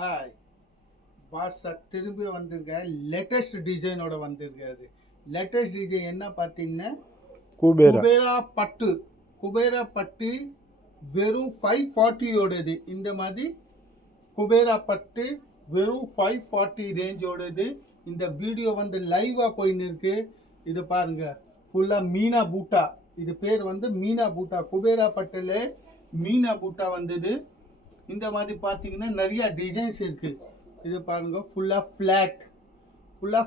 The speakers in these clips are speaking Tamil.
ஹாய் பாஸ் திரும்பி வந்திருக்கேன். லேட்டஸ்ட் டிசைனோட வந்திருக்காரு. லேட்டஸ்ட் டிசைன் என்ன பார்த்தீங்கன்னா குபேரா பட்டு. குபேரா பட்டு வெறும் 540ஓடது. இந்த மாதிரி குபேரா பட்டு வெறும் 540 ரேஞ்சோடது. இந்த வீடியோ வந்து லைவாக போயின்னு இருக்கு. இது பாருங்க, ஃபுல்லாக மீனா பூட்டா. இது பேர் வந்து மீனா பூட்டா. குபேரா பட்டில் மீனா பூட்டா வந்தது. இந்த மாதிரி பார்த்தீங்கன்னா நிறையா டிசைன்ஸ் இருக்குது. இது பாருங்கள், ஃபுல்லாக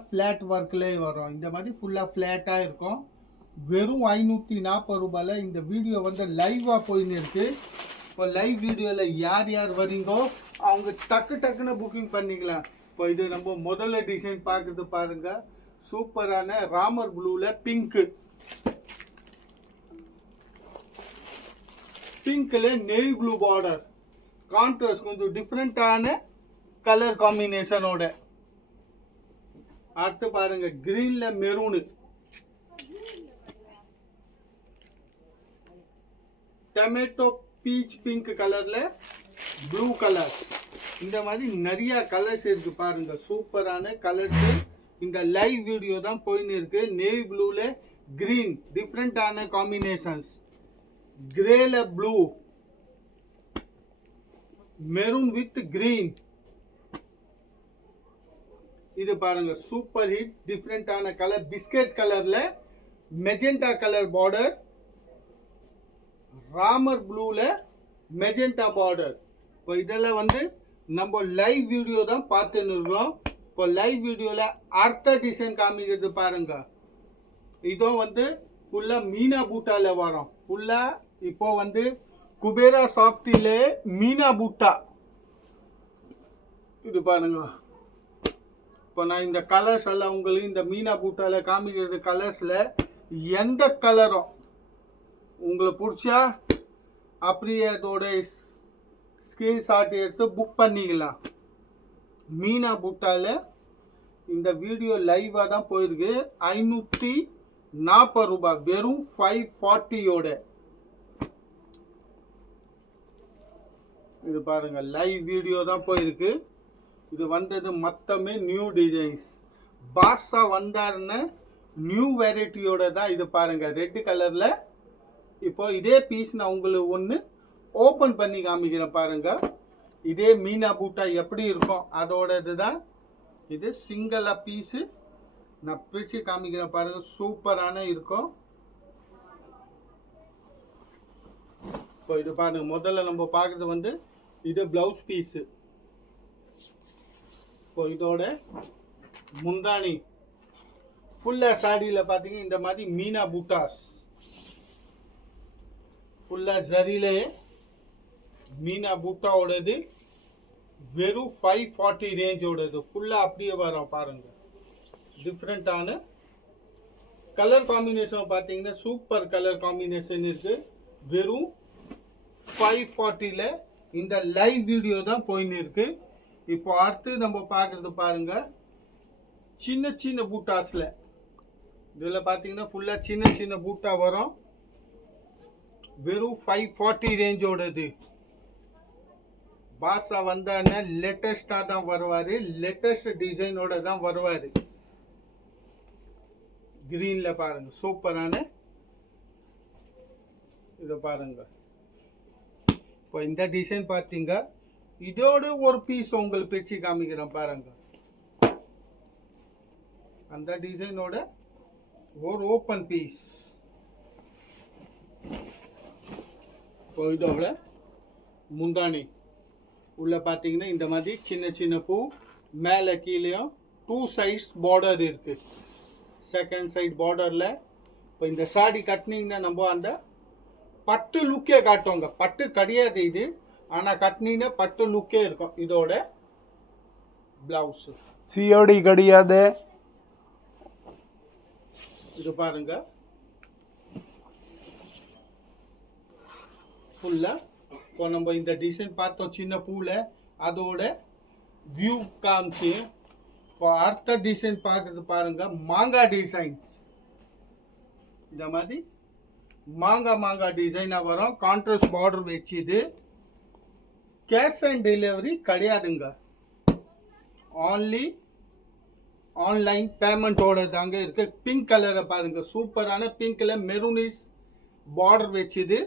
ஃப்ளாட் ஒர்க்லேயே வரும். இந்த மாதிரி ஃபுல்லாக ஃப்ளாட்டாக இருக்கும். வெறும் 540 ரூபாயில் இந்த வீடியோ வந்து லைவாக போயின்னு இருக்குது. இப்போ லைவ் வீடியோவில் யார் யார் வரீங்கோ அவங்க டக்குன்னு புக்கிங் பண்ணிக்கலாம். இப்போ இது நம்ம முதல்ல டிசைன் பார்க்குறது பாருங்கள். சூப்பரான ராமர் ப்ளூவில் பிங்க்கில் நெய் ப்ளூ பார்டர். கான்ட்ராஸ்ட் கொஞ்சம் டிஃப்ரெண்ட்டான கலர் காம்பினேஷனோட. அடுத்து பாருங்க, கிரீன்ல மெரூனு, டொமேட்டோ பீச் பிங்க் கலர்ல ப்ளூ கலர். இந்த மாதிரி நிறைய கலர்ஸ் இருக்கு பாருங்க. சூப்பரான கலர்ஸ். இந்த லைவ் வீடியோ தான் போயின்னு இருக்கு. நேவி ப்ளூல கிரீன், டிஃப்ரெண்டான காம்பினேஷன்ஸ். கிரேல ப்ளூ, மெரூன் வித் கிரீன். இது பாருங்க, சூப்பர் ஹிட் டிஃப்ரெண்டான கலர். பிஸ்கட் கலர்ல மெஜெண்டா கலர் பார்டர், ராமர் ப்ளூல மெஜெண்டா பார்டர். இப்போ இதெல்லாம் வந்து நம்ம லைவ் வீடியோ தான் பார்த்துன்னு இருக்கிறோம். இப்போ லைவ் வீடியோவில் அடுத்த டிசைன் காமிக்கிறது பாருங்க. இதுவும் வந்து ஃபுல்லாக மீனா பூட்டாவில் வரும். ஃபுல்லாக இப்போ வந்து குபேரா சாஃப்டில மீனா பூட்டா. இது பாருங்க. இப்போ நான் இந்த கலர்ஸ் எல்லாம் உங்களுக்கு இந்த மீனா பூட்டால காமிக்கிறது கலர்ஸில் எந்த கலரும் உங்களுக்கு பிடிச்சா அப்படியே அதோட ஸ்கிரீன்ஷாட் எடுத்து புக் பண்ணிக்கலாம். மீனா பூட்டால இந்த வீடியோ லைவாக தான் போயிருக்கு. 540 ரூபாய், வெறும் 540ஓட. இது பாருங்க, லைவ் வீடியோ தான் போயிருக்கு. இது வந்தது மொத்தமே நியூ டிசைன்ஸ். பாஸா வந்தாருன்னு நியூ வெரைட்டியோட தான். இது பாருங்க, ரெட் கலர்ல. இப்போ இதே பீஸ் நான் உங்களுக்கு ஒன்று ஓப்பன் பண்ணி காமிக்கிறேன் பாருங்க. இதே மீனா பூட்டா எப்படி இருக்கும் அதோட இதுதான் இது. சிங்கிளா பீஸு நான் பிரித்து காமிக்கிறேன் பாருங்க. சூப்பரான இருக்கும். இப்போ இது பாருங்க, முதல்ல நம்ம பார்க்குறது வந்து இது பிளவுஸ் பீஸு. இப்போ இதோட முந்தானி ஃபுல்லாக சாடியில் பார்த்தீங்க இந்த மாதிரி மீனா பூட்டாஸ். ஃபுல்லாக ஜரிலே மீனா பூட்டாவோடது. வெறும் 540 ரேஞ்சோடது. ஃபுல்லாக அப்படியே வரும் பாருங்க. டிஃப்ரெண்ட்டான கலர் காம்பினேஷன் பார்த்தீங்கன்னா சூப்பர் கலர் காம்பினேஷன் இருக்குது. வெறும் 540ல் இந்த லைவ் வீடியோ தான் போயின்னு இருக்கு. இப்போ அடுத்து நம்ம பார்க்குறது பாருங்க, சின்ன பூட்டாஸில். இதில் பார்த்தீங்கன்னா ஃபுல்லாக சின்ன பூட்டா வரும். வெறும் 540 ரேஞ்சோடது. பாஸா வந்தானே லேட்டஸ்டாக தான் வருவார். லேட்டஸ்ட் டிசைனோட தான் வருவார். கிரீனில் பாருங்க, சூப்பரான. இதை பாருங்க. இப்போ இந்த டிசைன் பார்த்தீங்க. இதோட ஒரு பீஸ் உங்களுக்கு பிரிச்சு காமிக்கிறேன் பாருங்க. அந்த டிசைனோட ஒரு ஓப்பன் பீஸ். இப்போ இதோட முந்தானி உள்ள பார்த்தீங்கன்னா இந்த மாதிரி சின்ன பூ, மேலே கீழேயும் 2 சைட்ஸ் பார்டர் இருக்கு. செகண்ட் சைட் பார்டரில் இப்போ இந்த சாடி கட்டினீங்கன்னா நம்ம அந்த பட்டு லுக்கே காட்டுவாங்க. பட்டு கிடையாது இது, ஆனால் கட்டினீங்கன்னா பட்டு லுக்கே இருக்கும். இதோட பிளவுஸ் சிஓடி கிடையாது. இது பாருங்க, ஃபுல்லாக இப்போ நம்ம இந்த டிசைன் பார்த்தோம் சின்ன பூவில், அதோட வியூ காமிச்சு. இப்போ அடுத்த டிசைன் பார்க்குறது பாருங்க, மாங்காய் டிசைன்ஸ். இந்த மாதிரி மாங்காய் டிசைனாக வரும். கான்ட்ராஸ்ட் பார்டர் வச்சுது. கேஷ் ஆன் டெலிவரி கிடையாதுங்க. only ஆன்லைன் பேமெண்ட்டோட தாங்க இருக்கு. பிங்க் கலரை பாருங்க, சூப்பரான பிங்க்ல மெரூனிஸ் பார்டர் வச்சுது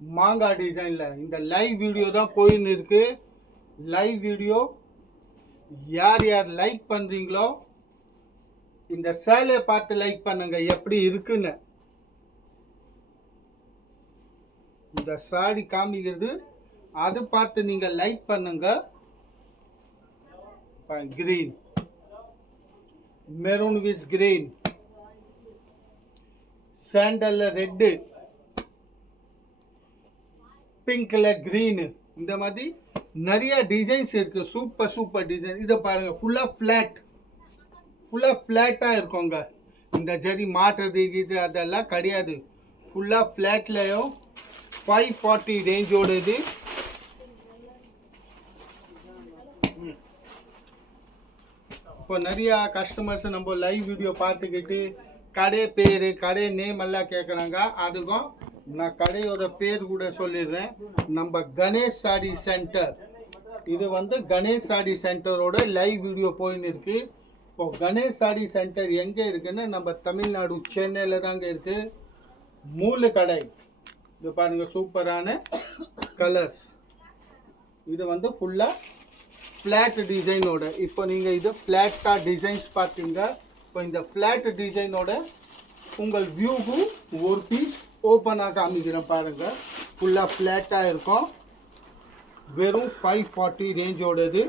மாங்காய் டிசைன்ல. இந்த லைவ் வீடியோ தான் போயின்னு இருக்கு. லைவ் வீடியோ யார் யார் லைக் பண்றீங்களோ இந்த சேலையை பார்த்து லைக் பண்ணுங்க எப்படி இருக்குன்னு. இந்த சாரி காமிக்கிறது அது பார்த்து நீங்க லைக் பண்ணுங்க. கிரீன் மெரூன் வித் கிரீன், சாண்டல்ல ரெட்டு, பிங்க்ல கிரீன், இந்த மாதிரி நிறைய டிசைன்ஸ் இருக்கு. Super super design. இதை பாருங்க, ஃபுல்லா ஃபிளாட்டா இருக்குங்க. இந்த ஜரி மாட்டுறது இது அதெல்லாம் கிடையாது. ஃபுல்லா ஃபிளாட்லயும் 540 ரேஞ்சோட இது. இப்போ நிறைய கஸ்டமர்ஸ் நம்ம லைவ் வீடியோ பார்த்துக்கிட்டு கடை பேர் கடை நேம் எல்லாம் கேட்குறாங்க. அதுக்கும் நான் கடையோட பேர் கூட சொல்லிடுறேன். நம்ம கணேஷ் சாரி சென்டர், இது வந்து கணேஷ் சாரி சென்டரோட லைவ் வீடியோ போயின்னு இருக்கு. இப்போ கணேஷ் சாரி சென்டர் எங்கே இருக்குன்னு நம்ம தமிழ்நாடு சென்னையில் தாங்க இருக்கு. மூல கடை. இது பாருங்க, சூப்பரான கலர்ஸ். இது வந்து ஃபுல்லாக ஃப்ளாட் டிசைனோட. இப்போ நீங்கள் இது ஃப்ளாட்டாக டிசைன்ஸ் பார்த்தீங்க. இப்போ இந்த ஃப்ளாட் டிசைனோட உங்கள் வியூக்கு ஒரு பீஸ் ஓப்பனாக காமிக்கிறேன் பாருங்கள். ஃபுல்லாக ஃப்ளாட்டாக இருக்கும். வெறும் 540 ரேஞ்சோடது.